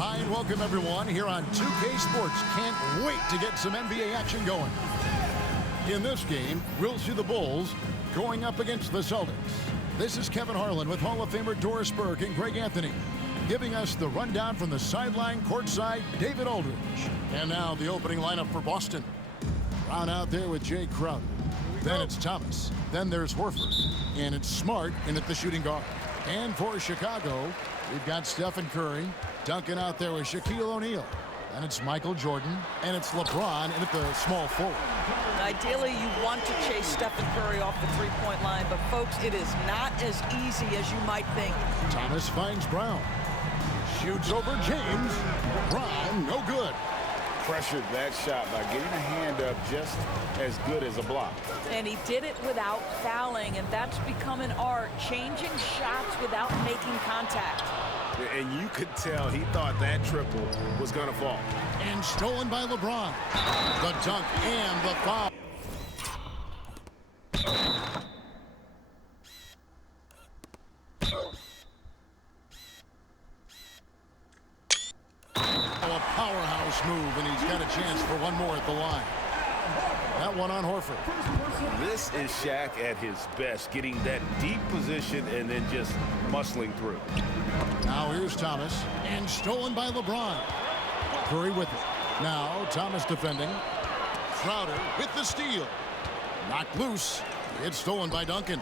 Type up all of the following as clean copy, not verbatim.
Hi and welcome everyone here on 2K Sports. Can't wait to get some NBA action going. In this game, we'll see the Bulls going up against the Celtics. This is Kevin Harlan with Hall of Famer Doris Burke and Greg Anthony, giving us the rundown from the sideline courtside, David Aldridge. And now the opening lineup for Boston. Brown out there with Jay Crowder. Then it's Thomas. Then there's Horford. And it's Smart in at the shooting guard. And for Chicago, we've got Stephen Curry. Duncan out there with Shaquille O'Neal. And it's Michael Jordan. And it's LeBron in at the small forward. Ideally, you want to chase Stephen Curry off the three-point line, but folks, it is not as easy as you might think. Thomas finds Brown. Shoots over James. Brown, no good. Pressured that shot by getting a hand up just as good as a block. And he did it without fouling, and that's become an art, changing shots without making contact. And you could tell he thought that triple was going to fall. And stolen by LeBron. The dunk and the foul. A powerhouse move, and he's got a chance for one more at the line. That one on Horford. This is Shaq at his best, getting that deep position and then just muscling through. Now here's Thomas, and stolen by LeBron. Curry with it. Now Thomas defending. Crowder with the steal. Knocked loose. It's stolen by Duncan.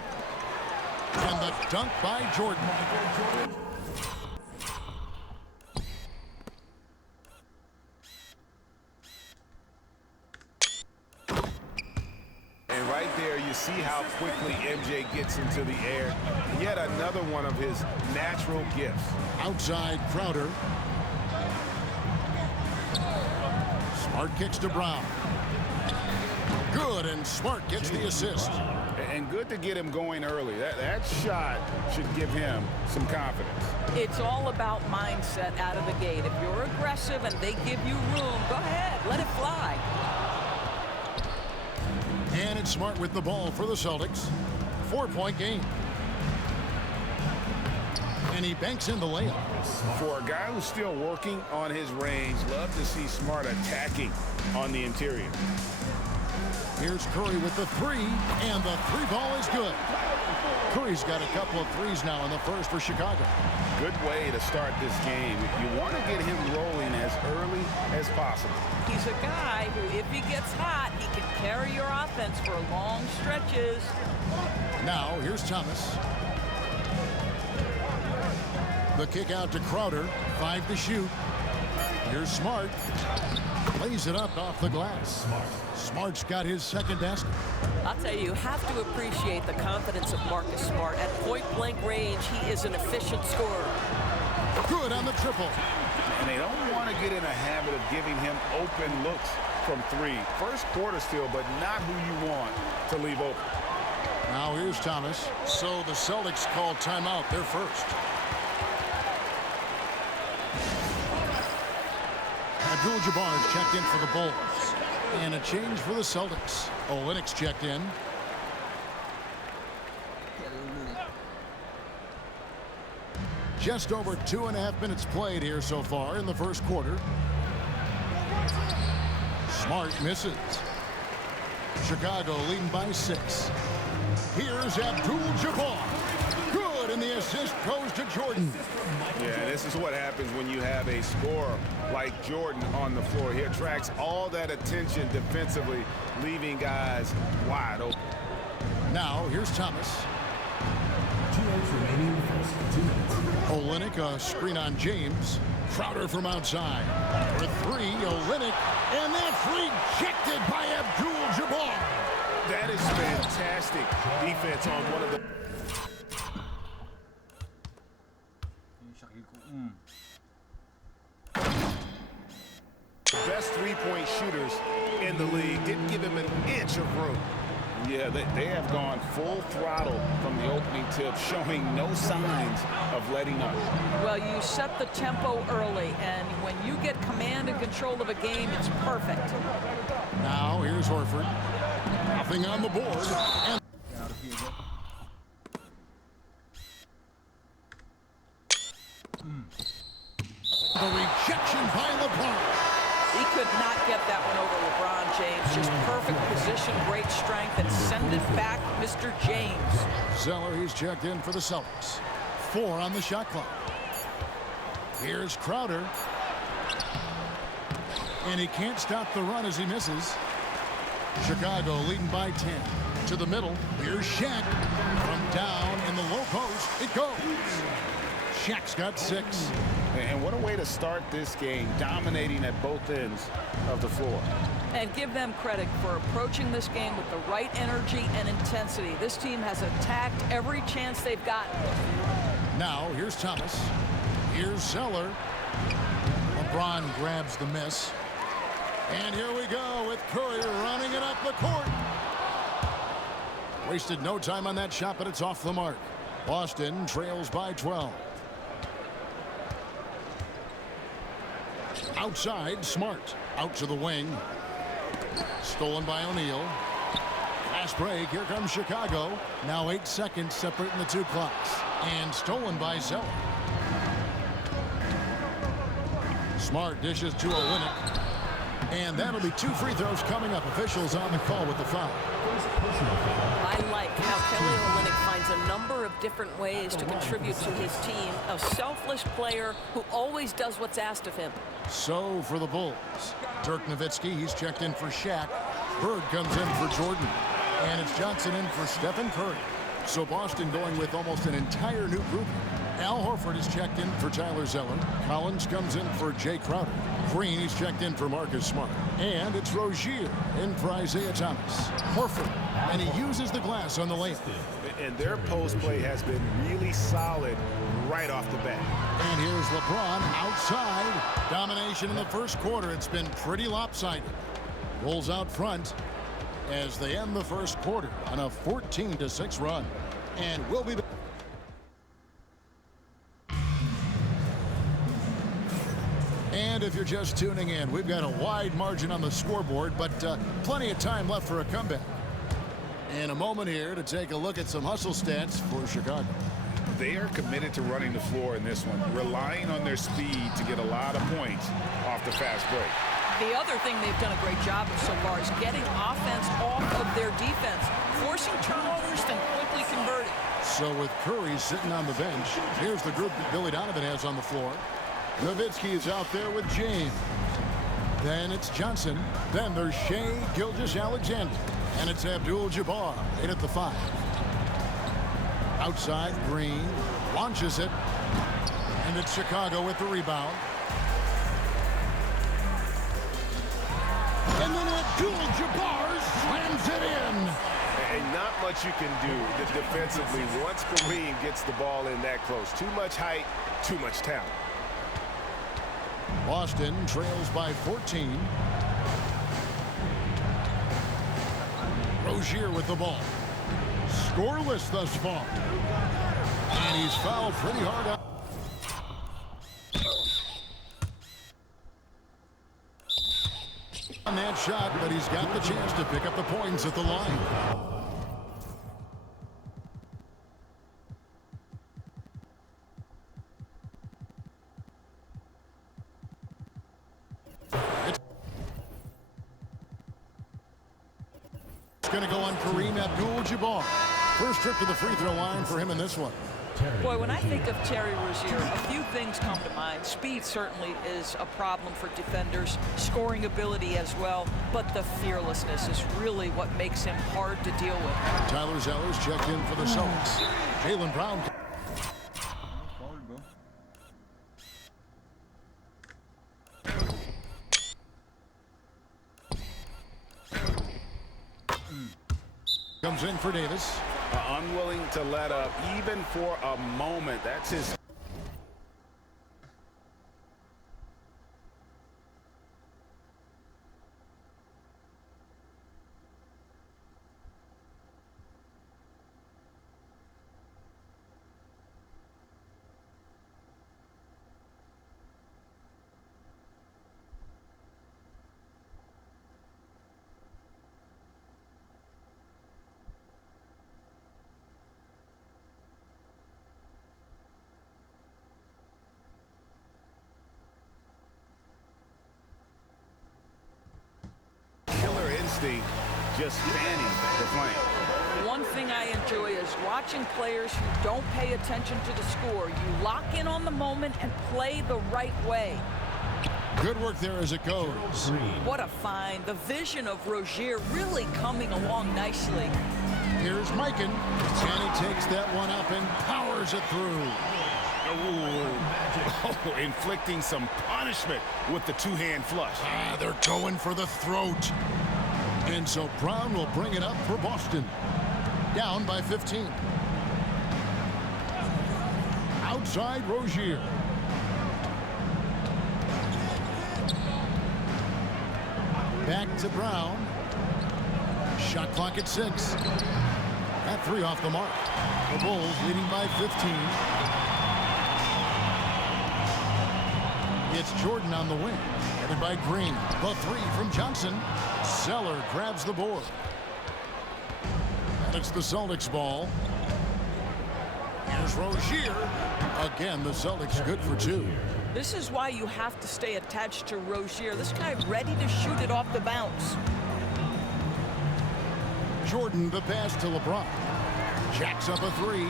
And the dunk by Jordan. And right there, you see how quickly MJ gets into the air. Yet another one of his natural gifts. Outside Crowder. Smart kicks to Brown. Good, and Smart gets the assist. And good to get him going early. That shot should give him some confidence. It's all about mindset out of the gate. If you're aggressive and they give you room, go ahead, let it fly. And it's Smart with the ball for the Celtics. 4-point game. And he banks in the layup. For a guy who's still working on his range, love to see Smart attacking on the interior. Here's Curry with the three, and the three ball is good. Curry's got a couple of threes now in the first for Chicago. Good way to start this game. You want to get him rolling as early as possible. He's a guy who, if he gets hot, he can carry your offense for long stretches. Now, here's Thomas. The kick out to Crowder. 5 to shoot. Here's Smart. Lays it up off the glass. Smart's got his second basket. I'll tell you, you have to appreciate the confidence of Marcus Smart. At point-blank range, he is an efficient scorer. Good on the triple. And they don't want to get in a habit of giving him open looks from three. First quarter still, but not who you want to leave open. Now here's Thomas. So the Celtics call timeout. They're first. Abdul-Jabbar checked in for the Bulls. And a change for the Celtics. Olynyk's checked in. Just over 2.5 minutes played here so far in the first quarter. Smart misses. Chicago leading by 6. Here's Abdul-Jabbar. Good, and the assist goes to Jordan. Yeah, this is what happens when you have a scorer like Jordan on the floor. He attracts all that attention defensively, leaving guys wide open. Now, here's Thomas. 2 minutes remaining in the first 2 minutes. Olynyk, a screen on James. Crowder from outside. For 3, Olynyk. And that's rejected by Abdul-Jabbar. That is fantastic defense on one of the... best three-point shooters in the league. Didn't give him an inch of room. Yeah, they have gone full throttle from the opening tip, showing no signs of letting up. Well, you set the tempo early, and when you get command and control of a game, it's perfect. Now, here's Horford. Nothing on the board. And The rejection by LeBron. He could not get that one over LeBron James. Just perfect position, great strength, and send it back, Mr. James. Zeller, he's checked in for the Celtics. 4 on the shot clock. Here's Crowder. And he can't stop the run as he misses. Chicago leading by 10. To the middle. Here's Shaq. From down in the low post, it goes. Shaq's got 6. And what a way to start this game, dominating at both ends of the floor. And give them credit for approaching this game with the right energy and intensity. This team has attacked every chance they've gotten. Now, here's Thomas. Here's Zeller. LeBron grabs the miss. And here we go with Curry running it up the court. Wasted no time on that shot, but it's off the mark. Boston trails by 12. Outside, Smart. Out to the wing. Stolen by O'Neal. Fast break. Here comes Chicago. Now 8 seconds separating the 2 clocks. And stolen by Zeller. Smart dishes to Olynyk. And that'll be 2 free throws coming up. Officials on the call with the foul. I like how Kelly Olynyk finds a number of different ways to contribute to his team. A selfless player who always does what's asked of him. So for the Bulls, Dirk Nowitzki, he's checked in for Shaq. Bird comes in for Jordan. And it's Johnson in for Stephen Curry. So Boston going with almost an entire new group. Al Horford is checked in for Tyler Zeller. Collins comes in for Jay Crowder. Green, he's checked in for Marcus Smart. And it's Rozier in for Isaiah Thomas. Horford, and he uses the glass on the layup. And their post play has been really solid right off the bat. And here's LeBron outside. Domination in the first quarter. It's been pretty lopsided. Bulls out front as they end the first quarter on a 14-6 run. And we'll be back. And if you're just tuning in, we've got a wide margin on the scoreboard, but plenty of time left for a comeback. And a moment here to take a look at some hustle stats for Chicago. They are committed to running the floor in this one, relying on their speed to get a lot of points off the fast break. The other thing they've done a great job of so far is getting offense off of their defense, forcing turnovers, then quickly converting. So with Curry sitting on the bench, here's the group that Billy Donovan has on the floor. Nowitzki is out there with James. Then it's Johnson. Then there's Shea Gilgeous-Alexander. And it's Abdul-Jabbar in at the 5. Outside, Green launches it. And it's Chicago with the rebound. And then Abdul-Jabbar slams it in. And not much you can do defensively once Kareem gets the ball in that close. Too much height, too much talent. Boston trails by 14. Rozier with the ball. Scoreless thus far. And he's fouled pretty hard out. On that shot, but he's got the chance to pick up the points at the line. It's going to go on Kareem Abdul-Jabbar. First trip to the free throw line for him in this one. Boy, when I think of Terry Rozier, a few things come to mind. Speed certainly is a problem for defenders, scoring ability as well, but the fearlessness is really what makes him hard to deal with. Tyler Zeller's checked in for the Celtics. Jaylen Brown. Comes in for Davis. Unwilling to let up even for a moment. That's his. instinct just fanning the flame. One thing I enjoy is watching players who don't pay attention to the score. You lock in on the moment and play the right way. Good work there as it goes. What a find. The vision of Rozier really coming along nicely. Here's Myteam, and he takes that one up and powers it through. Oh, inflicting some punishment with the two-hand flush. They're going for the throat. And so Brown will bring it up for Boston. Down by 15. Outside Rozier. Back to Brown. Shot clock at 6. That 3 off the mark. The Bulls leading by 15. It's Jordan on the wing. Headed by Green. The 3 from Johnson. Zeller grabs the board. And it's the Celtics ball. Here's Rozier. Again, the Celtics good for 2. This is why you have to stay attached to Rozier. This guy ready to shoot it off the bounce. Jordan the pass to LeBron. Jacks up a 3.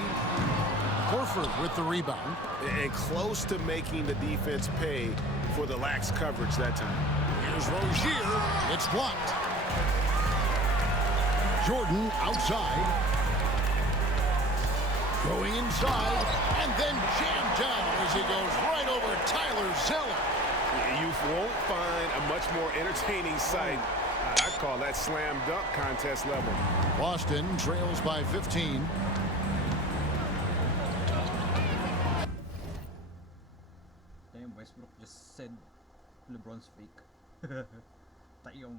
Horford with the rebound. And close to making the defense pay for the lax coverage that time. Here's Rozier. It's blocked. Jordan outside. Going inside. And then jammed down as he goes right over Tyler Zeller. You won't find a much more entertaining sight. I call that slam dunk contest level. Boston trails by 15. Damn, Westbrook just said LeBron's fake. Tayo.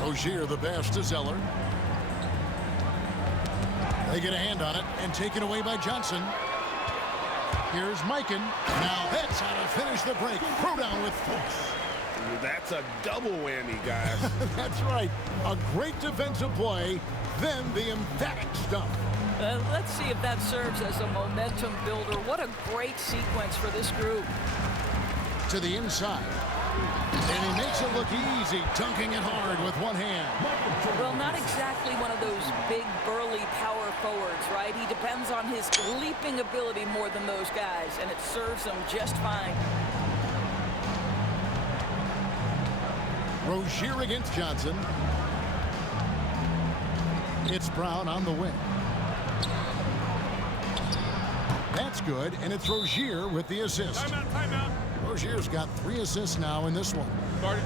Rozier the pass to Zeller. They get a hand on it and taken away by Johnson. Here's Myteam. Now that's how to finish the break. Throw down with force. That's a double whammy, guys. That's right. A great defensive play, then the emphatic stuff. Let's see if that serves as a momentum builder. What a great sequence for this group. To the inside. And he makes it look easy, dunking it hard with one hand. Well, not exactly one of those big, burly power forwards, right? He depends on his leaping ability more than those guys, and it serves him just fine. Rozier against Johnson. It's Brown on the wing. That's good, and it's Rozier with the assist. Timeout. Rozier's got 3 assists now in this one.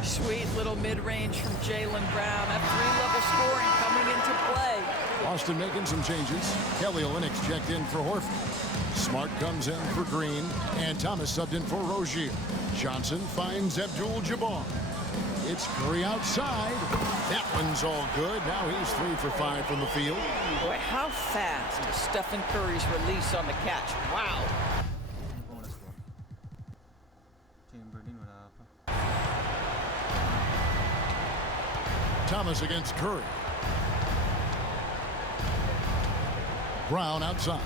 Sweet little mid-range from Jaylen Brown. That 3-level scoring coming into play. Boston making some changes. Kelly Olynyk's checked in for Horford. Smart comes in for Green, and Thomas subbed in for Rozier. Johnson finds Abdul-Jabbar. It's Curry outside. That one's all good. Now he's 3 for 5 from the field. Boy, how fast is Stephen Curry's release on the catch? Wow. Thomas against Curry. Brown outside.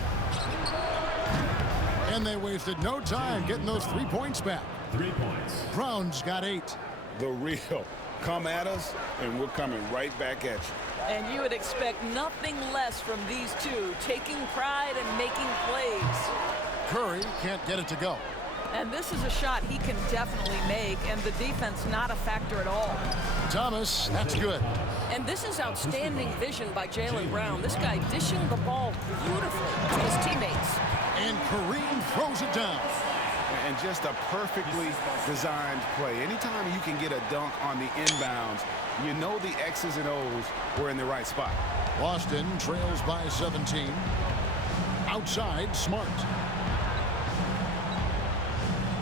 And they wasted no time getting those 3 points back. 3 points. Brown's got 8. The real. Come at us, and we're coming right back at you. And you would expect nothing less from these two, taking pride and making plays. Curry can't get it to go. And this is a shot he can definitely make, and the defense not a factor at all. Thomas, that's good. And this is outstanding vision by Jaylen Brown. This guy dishing the ball beautifully to his teammates. And Kareem throws it down. And just a perfectly designed play. Anytime you can get a dunk on the inbounds, you know the X's and O's were in the right spot. Boston trails by 17. Outside, Smart.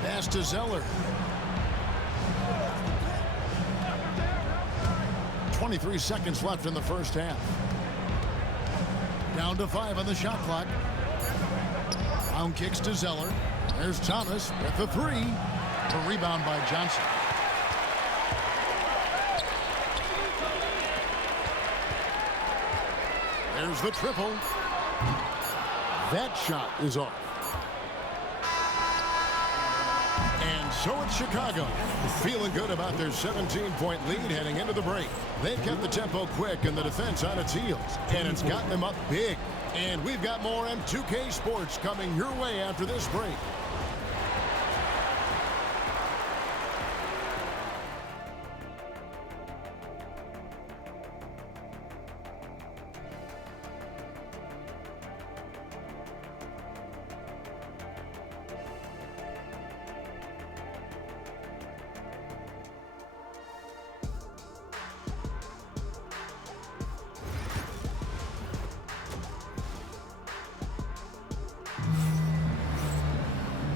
Pass to Zeller. 23 seconds left in the first half. Down to 5 on the shot clock. Brown kicks to Zeller. There's Thomas with the 3. A rebound by Johnson. There's the triple. That shot is off. And so it's Chicago, feeling good about their 17-point lead heading into the break. They've kept the tempo quick and the defense on its heels, and it's gotten them up big. And we've got more M2K Sports coming your way after this break.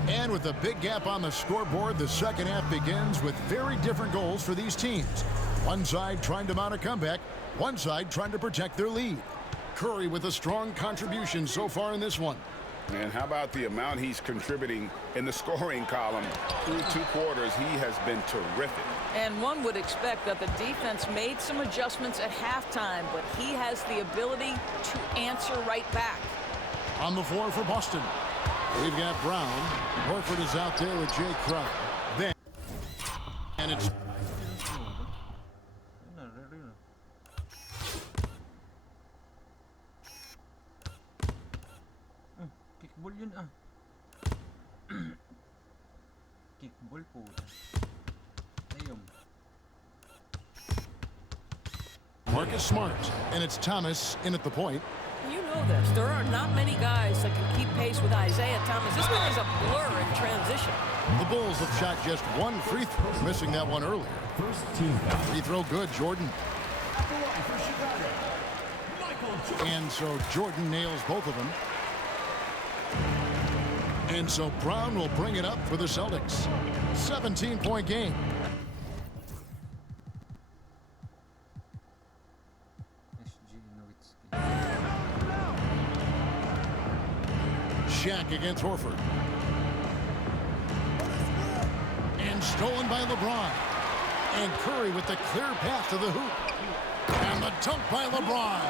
And with a big gap on the scoreboard, the second half begins with very different goals for these teams. One side trying to mount a comeback, one side trying to protect their lead. Curry with a strong contribution so far in this one. And how about the amount he's contributing in the scoring column? Through 2 quarters, he has been terrific. And one would expect that the defense made some adjustments at halftime, but he has the ability to answer right back. On the floor for Boston, we've got Brown. Horford is out there with Jay Crowder. Then, and it's kickball yun ah. Kickball po. Ayun. Marcus Smart, and it's Thomas in at the point. You know this. There are not many guys that can keep pace with Isaiah Thomas. This guy is a blur in transition. The Bulls have shot just 1 free throw, missing that one earlier. First team foul. Free throw good, Jordan. At the line for Chicago, Michael Jordan. And so Jordan nails both of them. And so Brown will bring it up for the Celtics. 17-point game. Shaq against Horford. And stolen by LeBron. And Curry with the clear path to the hoop. And the dunk by LeBron.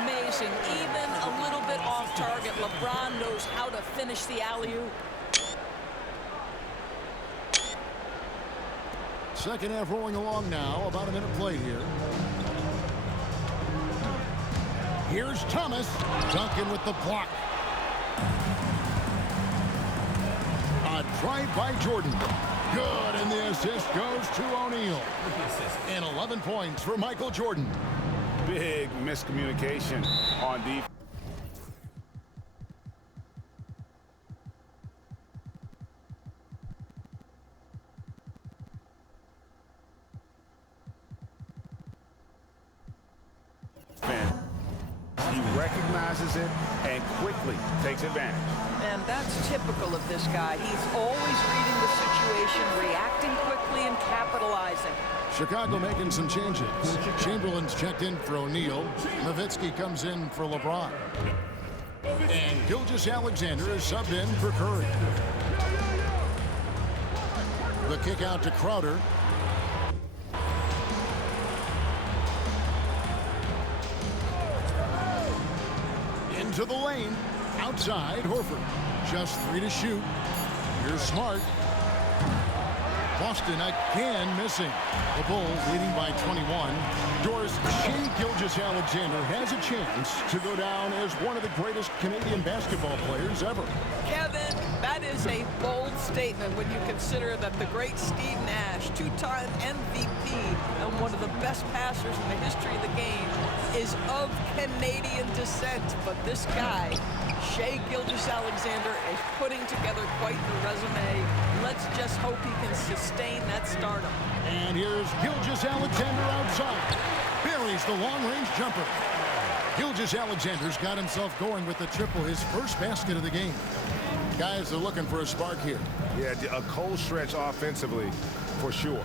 Amazing. Even a little bit off target, LeBron knows how to finish the alley-oop. Second half rolling along now. About a minute played here. Here's Thomas. Duncan with the block. A drive by Jordan. Good, and the assist goes to O'Neal. And 11 points for Michael Jordan. Big miscommunication on defense. He recognizes it and quickly takes advantage. And that's typical of this guy. He's always reading the situation, reacting quickly, and capitalizing. Chicago making some changes. Chamberlain's checked in for O'Neal. Nowitzki comes in for LeBron. And Gilgeous-Alexander is subbed in for Curry. The kick out to Crowder. Into the lane. Outside, Horford. Just 3 to shoot. Here's Smart. Boston again missing. The Bulls leading by 21. Doris, Gilgeous-Alexander has a chance to go down as one of the greatest Canadian basketball players ever. Kevin, that is a bold statement when you consider that the great Steve Nash, 2-time MVP and one of the best passers in the history of the game, is of Canadian descent. But this guy, Gilgeous-Alexander, is putting together quite the resume. Let's just hope he can sustain that stardom. And here's Gilgeous-Alexander outside. Buries the long-range jumper. Gilgeous-Alexander's got himself going with the triple, his first basket of the game. Guys are looking for a spark here. Yeah, a cold stretch offensively, for sure.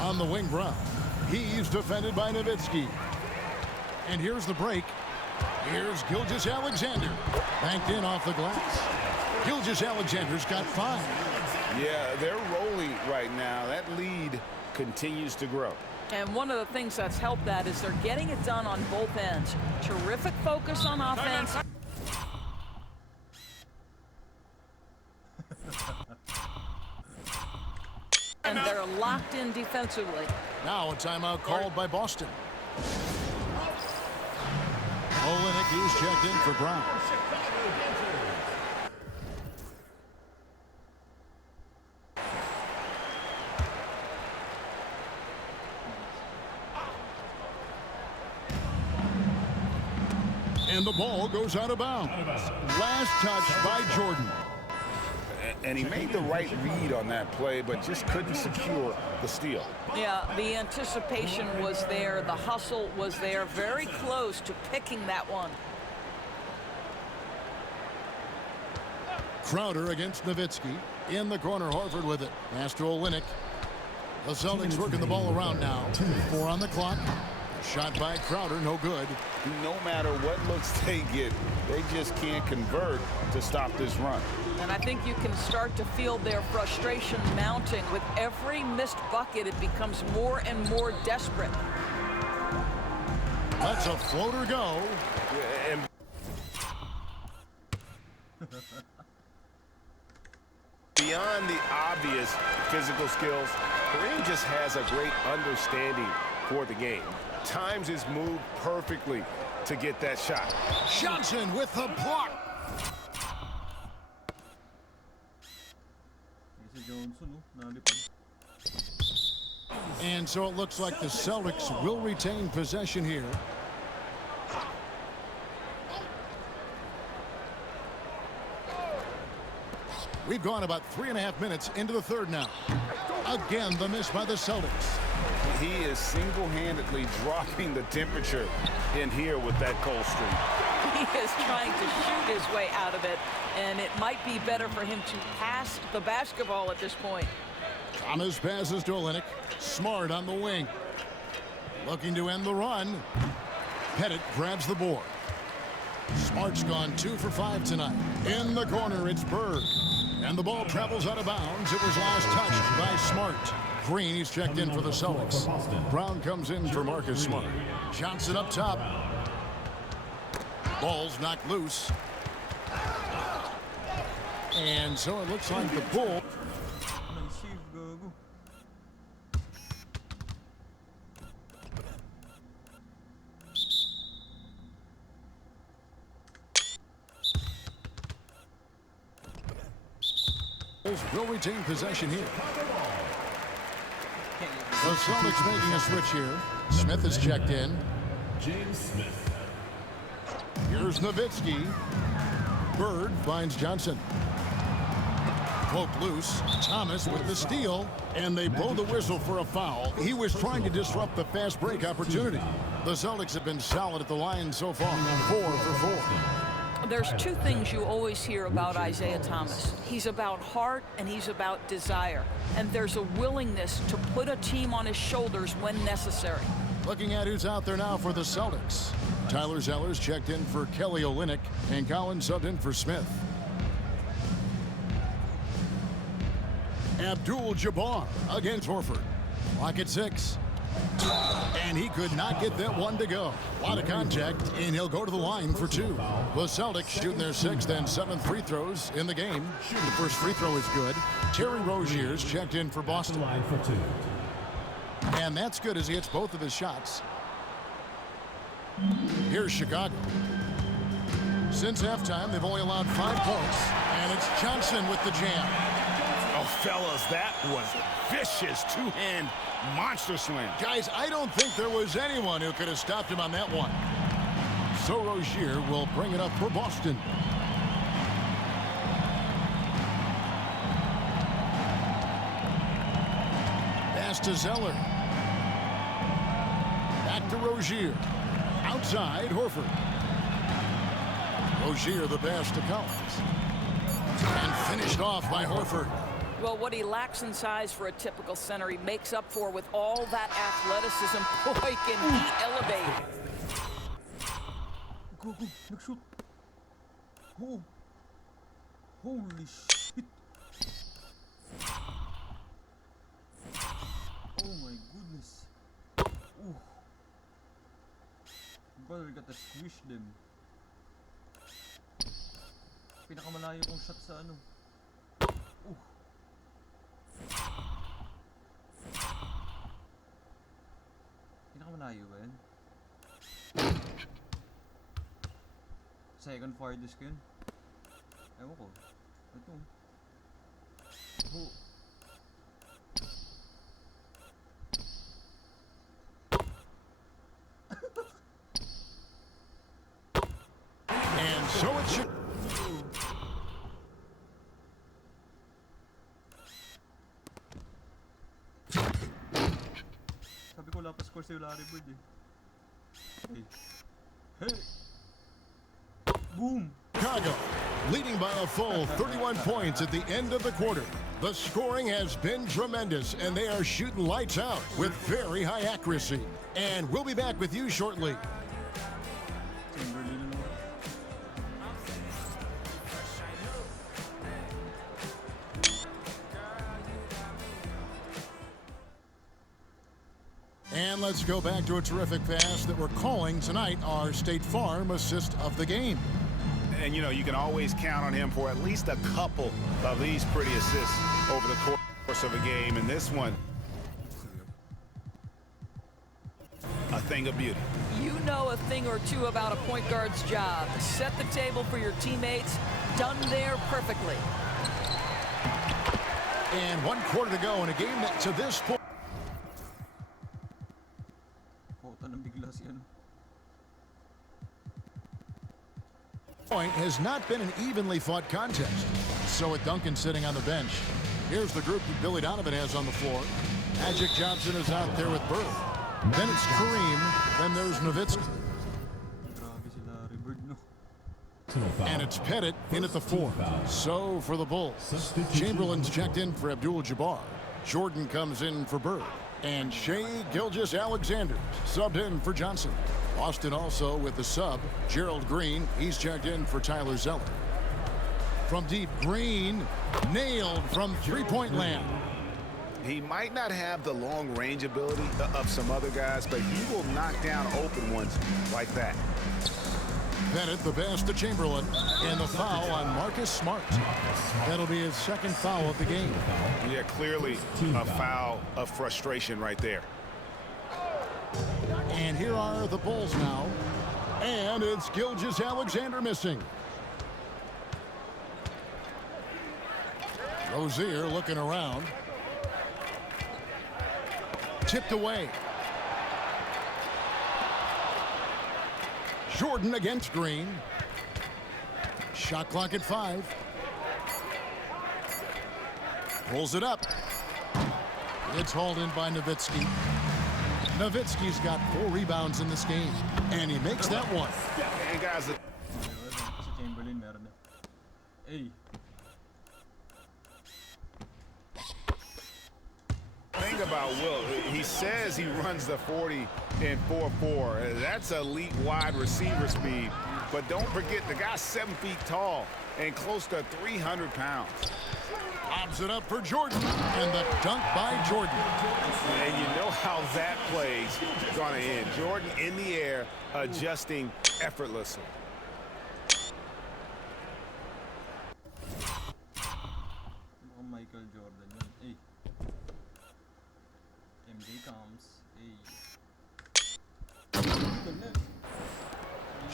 On the wing, Brown. He's defended by Nowitzki. And here's the break. Here's Gilgeous-Alexander. Banked in off the glass. Gilgeous-Alexander's got 5. Yeah, they're rolling right now. That lead continues to grow. And one of the things that's helped that is they're getting it done on both ends. Terrific focus on offense. And they're locked in defensively. Now a timeout called by Boston. Olynyk, he's checked in for Brown. And the ball goes out of bounds. Last touch by Jordan. And he made the right read on that play, but just couldn't secure the steal. Yeah, the anticipation was there. The hustle was there. Very close to picking that one. Crowder against Nowitzki. In the corner, Horford with it. Pass to Olynyk. The Celtics working the ball around now. 4 on the clock. Shot by Crowder, no good. No matter what looks they get, they just can't convert to stop this run. And I think you can start to feel their frustration mounting. With every missed bucket, it becomes more and more desperate. Let's a floater go. And beyond the obvious physical skills, Kareem just has a great understanding for the game. Times his move perfectly to get that shot. Johnson with the block. And so it looks like the Celtics will retain possession here. We've gone about 3.5 minutes into the third now. Again, the miss by the Celtics. He is single-handedly dropping the temperature in here with that cold streak. He is trying to shoot his way out of it, and it might be better for him to pass the basketball at this point. Thomas passes to Olynyk. Smart on the wing. Looking to end the run. Pettit grabs the board. Smart's gone 2 for 5 tonight. In the corner, it's Bird. And the ball travels out of bounds. It was last touched by Smart. Green, he's checked in for the Celtics. Brown comes in for Marcus Smart. Johnson up top. Ball's knocked loose. And so it looks like the Bull. Will retain possession here. The Celtics making a switch here. Smith is checked in. James Smith. Here's Nowitzki. Bird finds Johnson. Poke loose. Thomas with the steal. And they blow the whistle for a foul. He was trying to disrupt the fast break opportunity. The Celtics have been solid at the line so far. 4 for 4. There's 2 things you always hear about Isaiah Thomas. He's about heart and he's about desire. And there's a willingness to put a team on his shoulders when necessary. Looking at who's out there now for the Celtics. Tyler Zeller's checked in for Kelly Olynyk, and Collins subbed in for Smith. Abdul-Jabbar against Horford. Clock at 6. And he could not get that one to go. A lot of contact, and he'll go to the line for 2. The Celtics shooting their 6th and 7th free throws in the game. The first free throw is good. Terry Rozier's checked in for Boston. Line for 2. And that's good as he hits both of his shots. Here's Chicago. Since halftime, they've only allowed 5 points. And it's Johnson with the jam. Oh, fellas, that was vicious 2-hand monster slam. Guys, I don't think there was anyone who could have stopped him on that one. So Rozier will bring it up for Boston. Pass to Zeller. Back to Rozier. Outside, Horford. Rozier the pass to Collins. And finished off by Horford. Well, what he lacks in size for a typical center, he makes up for with all that athleticism. Boy, can he elevate. Go, go. Nag-shoot. Oh. Holy shit. Oh my goodness. Oh. Brother got to squish them. Pinakamalayo kong shot sa ano. Oh. Pinakamalayo ba yun? Second farthest ko yun. Ewan ko. Ito. Oh. And so it should. Sabi ko wala pa score sa'yo Larry Bird eh. Hey. Hey! Boom! Chicago leading by a full 31 points at the end of the quarter. The scoring has been tremendous, and they are shooting lights out with very high accuracy. And we'll be back with you shortly. And let's go back to a terrific pass that we're calling tonight our State Farm assist of the game. And, you know, you can always count on him for at least a couple of these pretty assists over the course of a game. And this one, a thing of beauty. You know a thing or two about a point guard's job. Set the table for your teammates. Done there perfectly. And 1 quarter to go in a game that, to this point, has not been an evenly fought contest. So with Duncan sitting on the bench, here's the group that Billy Donovan has on the floor. Magic Johnson is out there with Bird. Then it's Kareem. Then there's Nowitzki. And it's Pettit in at the 4. So for the Bulls, Chamberlain's checked in for Abdul-Jabbar. Jordan comes in for Bird. And Shai Gilgeous-Alexander subbed in for Johnson. Austin also with the sub, Gerald Green. He's checked in for Tyler Zeller. From deep, Green nailed from three-point land. He might not have the long-range ability of some other guys, but he will knock down open ones like that. Pettit the pass to Chamberlain, and the foul on Marcus Smart. That'll be his second foul of the game. Yeah, clearly a foul of frustration right there. And here are the Bulls now. And it's Gilgeous-Alexander missing. Rozier looking around. Tipped away. Jordan against Green. Shot clock at 5. Pulls it up. It's hauled in by Nowitzki. Nowitzki's got 4 rebounds in this game, and he makes that one. And guys, Chamberlain meron na. Hey. Thing about Will, he says he runs the 40 in 4.4. That's elite wide receiver speed. But don't forget, the guy's 7 feet tall and close to 300 pounds. Lobs it up for Jordan, and the dunk by Jordan. And you know how that play's gonna end. Jordan in the air, adjusting effortlessly. Michael Jordan yun. Hey. MJ comes. Hey.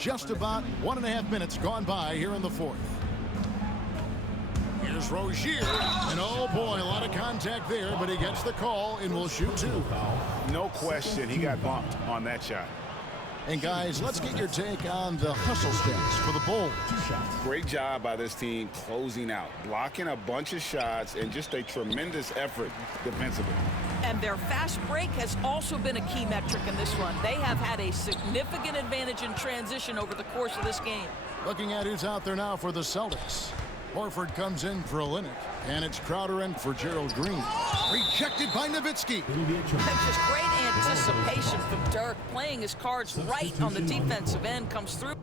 Just about 1.5 minutes gone by here in the 4th. Here's Rozier, and oh boy, a lot of contact there, but he gets the call and will shoot 2. No question, he got bumped on that shot. And guys, let's get your take on the hustle stats for the Bulls. Great job by this team closing out, blocking a bunch of shots, and just a tremendous effort defensively. And their fast break has also been a key metric in this one. They have had a significant advantage in transition over the course of this game. Looking at who's out there now for the Celtics. Horford comes in for Olynyk, and it's Crowder in for Gerald Green. Rejected by Nowitzki. That's just great anticipation from Dirk, playing his cards right on the defensive end, comes through.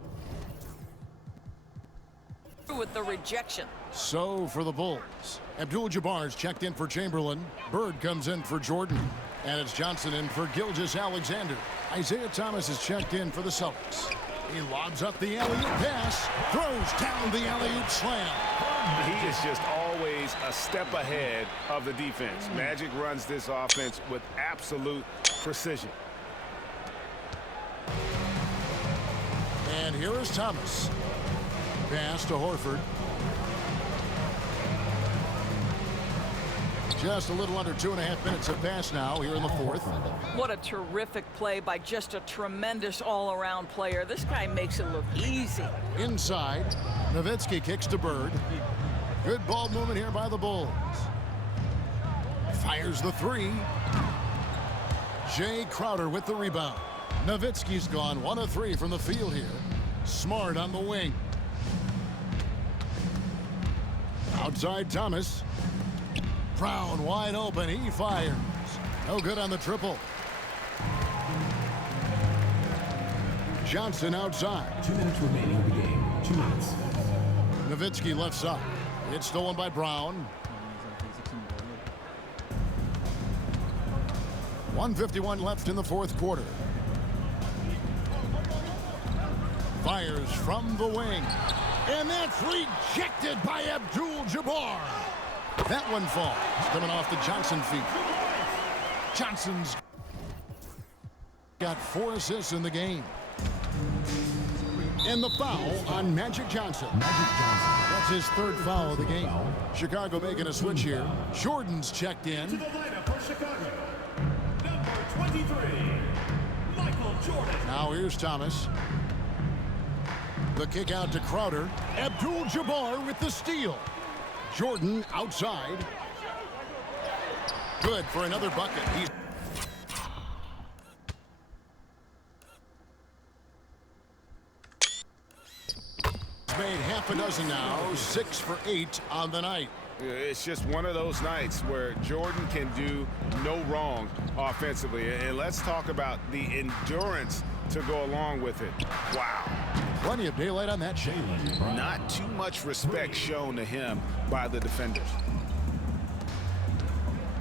with the rejection. So for the Bulls, Abdul-Jabbar's checked in for Chamberlain. Bird comes in for Jordan. And it's Johnson in for Gilgeous-Alexander. Isaiah Thomas is checked in for the Celtics. He lobs up the alley-oop pass, throws down the alley-oop slam. He is just always a step ahead of the defense. Magic runs this offense with absolute precision. And here is Thomas. Pass to Horford. Just a little under 2.5 minutes have passed now here in the fourth. What a terrific play by just a tremendous all-around player. This guy makes it look easy. Inside, Nowitzki kicks to Bird. Good ball movement here by the Bulls. Fires the three. Jay Crowder with the rebound. Nowitzki's gone 1 of 3 from the field here. Smart on the wing. Outside Thomas. Brown wide open. He fires. No good on the triple. Johnson outside. 2 minutes remaining in the game. 2 minutes. Nowitzki left side. It's stolen by Brown. 1:51 left in the fourth quarter. Fires from the wing. And that's rejected by Abdul-Jabbar. That one falls, coming off the Johnson feet. Johnson's got 4 assists in the game. And the foul on Magic Johnson. That's his 3rd foul of the game. Chicago making a switch here. Jordan's checked in. To the lineup for Chicago, number 23, Michael Jordan. Now here's Thomas. The kick out to Crowder. Abdul-Jabbar with the steal. Jordan outside. Good for another bucket. He's made half a dozen now. 6 for 8 on the night. It's just one of those nights where Jordan can do no wrong offensively. And let's talk about the endurance to go along with it. Wow. Plenty of daylight on that shade. Not too much respect shown to him by the defenders.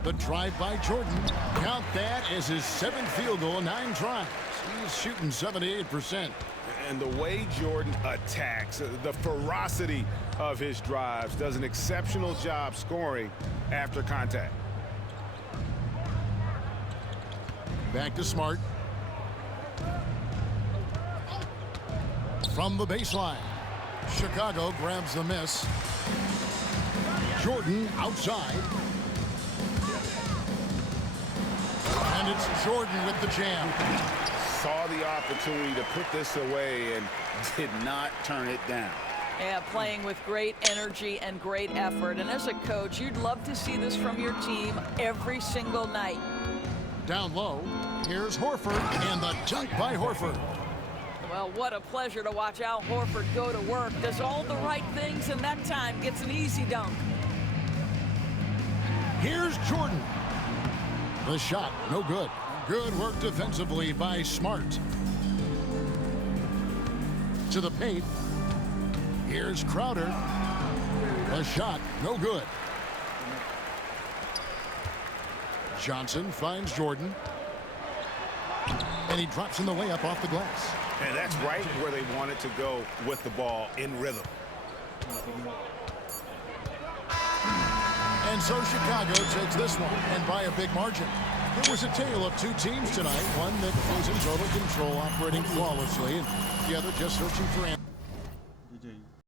The drive by Jordan. Count that as his 7th field goal in 9 tries. He's shooting 78%. And the way Jordan attacks, the ferocity of his drives, does an exceptional job scoring after contact. Back to Smart. From the baseline. Chicago grabs the miss. Jordan outside. And it's Jordan with the jam. Saw the opportunity to put this away and did not turn it down. Yeah, playing with great energy and great effort. And as a coach, you'd love to see this from your team every single night. Down low, here's Horford, and the dunk by Horford. Well, what a pleasure to watch Al Horford go to work. Does all the right things, and that time gets an easy dunk. Here's Jordan. The shot, no good. Good work defensively by Smart. To the paint. Here's Crowder. The shot, no good. Johnson finds Jordan. And he drops in the layup off the glass. And that's right where they wanted to go with the ball, in rhythm. And so Chicago takes this one, and by a big margin. It was a tale of 2 teams tonight, one that was in total control, operating flawlessly, and the other just searching for answers.